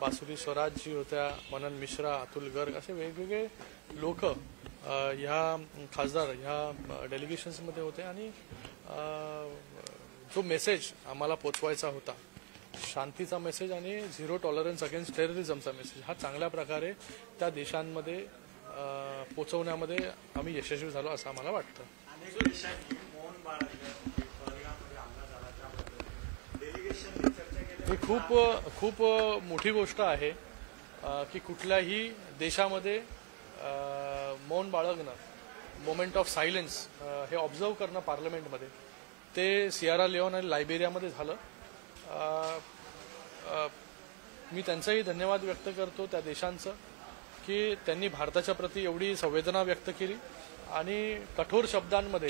बासुरी स्वराजजी होत्या, मनन मिश्रा, अतुल गर्ग असे वेगवेगळे लोक ह्या खासदार ह्या डेलिगेशन्समध्ये होते आणि जो मेसेज आम्हाला पोचवायचा होता, शांतीचा मेसेज आणि झिरो टॉलरन्स अगेन्स्ट टेररिझमचा मेसेज हा चांगल्या प्रकारे त्या देशांमध्ये पोचवण्यामध्ये आम्ही यशस्वी झालो असं आम्हाला वाटतं. ही खूप मोठी गोष्ट आहे की कुठल्याही देशामध्ये मौन बाळगणं, मोमेंट ऑफ सायलेन्स हे ऑब्झर्व करणं पार्लमेंटमध्ये, ते सियरा लिओन आणि लायबेरियामध्ये झालं. मी त्यांचाही धन्यवाद व्यक्त करतो त्या देशांचं की त्यांनी भारताच्या प्रती एवढी संवेदना व्यक्त केली आणि कठोर शब्दांमध्ये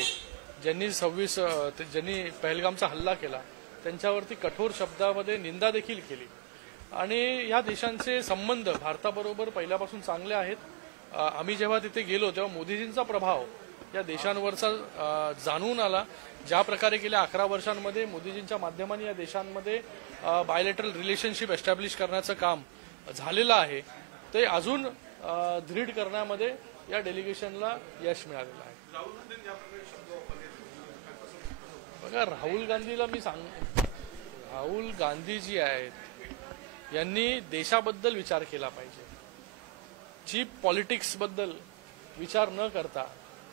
ज्यांनी पहलगामचा हल्ला केला त्यांच्यावरती कठोर शब्दामध्ये निंदा देखील केली. आणि या देशांचे संबंध भारताबरोबर पहिल्यापासून चांगले आहेत. आम्ही जेव्हा तिथे गेलो तेव्हा मोदीजींचा प्रभाव या देशांवरचा जाणून आला. ज्या प्रकारे गेल्या 11 वर्षांमध्ये मोदीजींच्या माध्यमाने या देशांमध्ये बायलॅटरल रिलेशनशिप एस्टॅब्लिश करण्याचं काम झालेलं आहे ते अजून दृढ करण्यामध्ये या डेलिगेशनला यश मिळालेलं आहे. बघा, राहुल गांधीला मी राहुल गांधी जी आहेत यांनी देशाबद्दल विचार केला पाहिजे. चीप पॉलिटिक्स बद्दल विचार न करता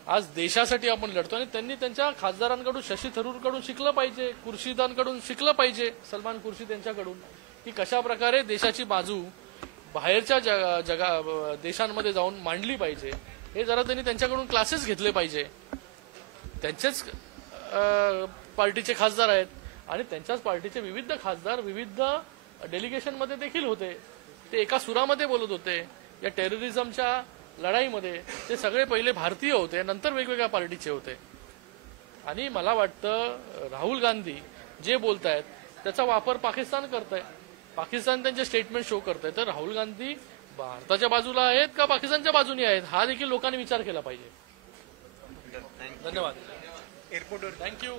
आज देशासाठी आपण लढतो आणि त्यांनी त्यांच्या खासदारांकडून, शशी थरूरकडून शिकलं पाहिजे, खुर्शिदांकडून शिकलं पाहिजे, सलमान खुर्शीद यांच्याकडून, की कशा प्रकारे देशाची बाजू बाहेरच्या देशांमध्ये जाऊन मांडली पाहिजे. हे जरा त्यांनी त्यांच्याकडून क्लासेस घेतले पाहिजे. त्यांचेच पार्टीचे खासदार आहेत आणि त्यांच्याच पार्टीचे विविध खासदार विविध डेलिगेशनमध्ये देखील होते. ते एका सुरामध्ये बोलत होते. या टेररिझमच्या लढाईमध्ये ते सगळे पहिले भारतीय होते, नंतर वेगवेगळ्या पार्टीचे होते. आणि मला वाटतं राहुल गांधी जे बोलत आहेत त्याचा वापर पाकिस्तान करत आहे. पाकिस्तान त्यांचे स्टेटमेंट शो करत आहे. तर राहुल गांधी भारताच्या बाजूला आहेत का पाकिस्तानच्या बाजूने आहेत हा देखील लोकांनी विचार केला पाहिजे. धन्यवाद. एअरपोर्टवर थँक्यू.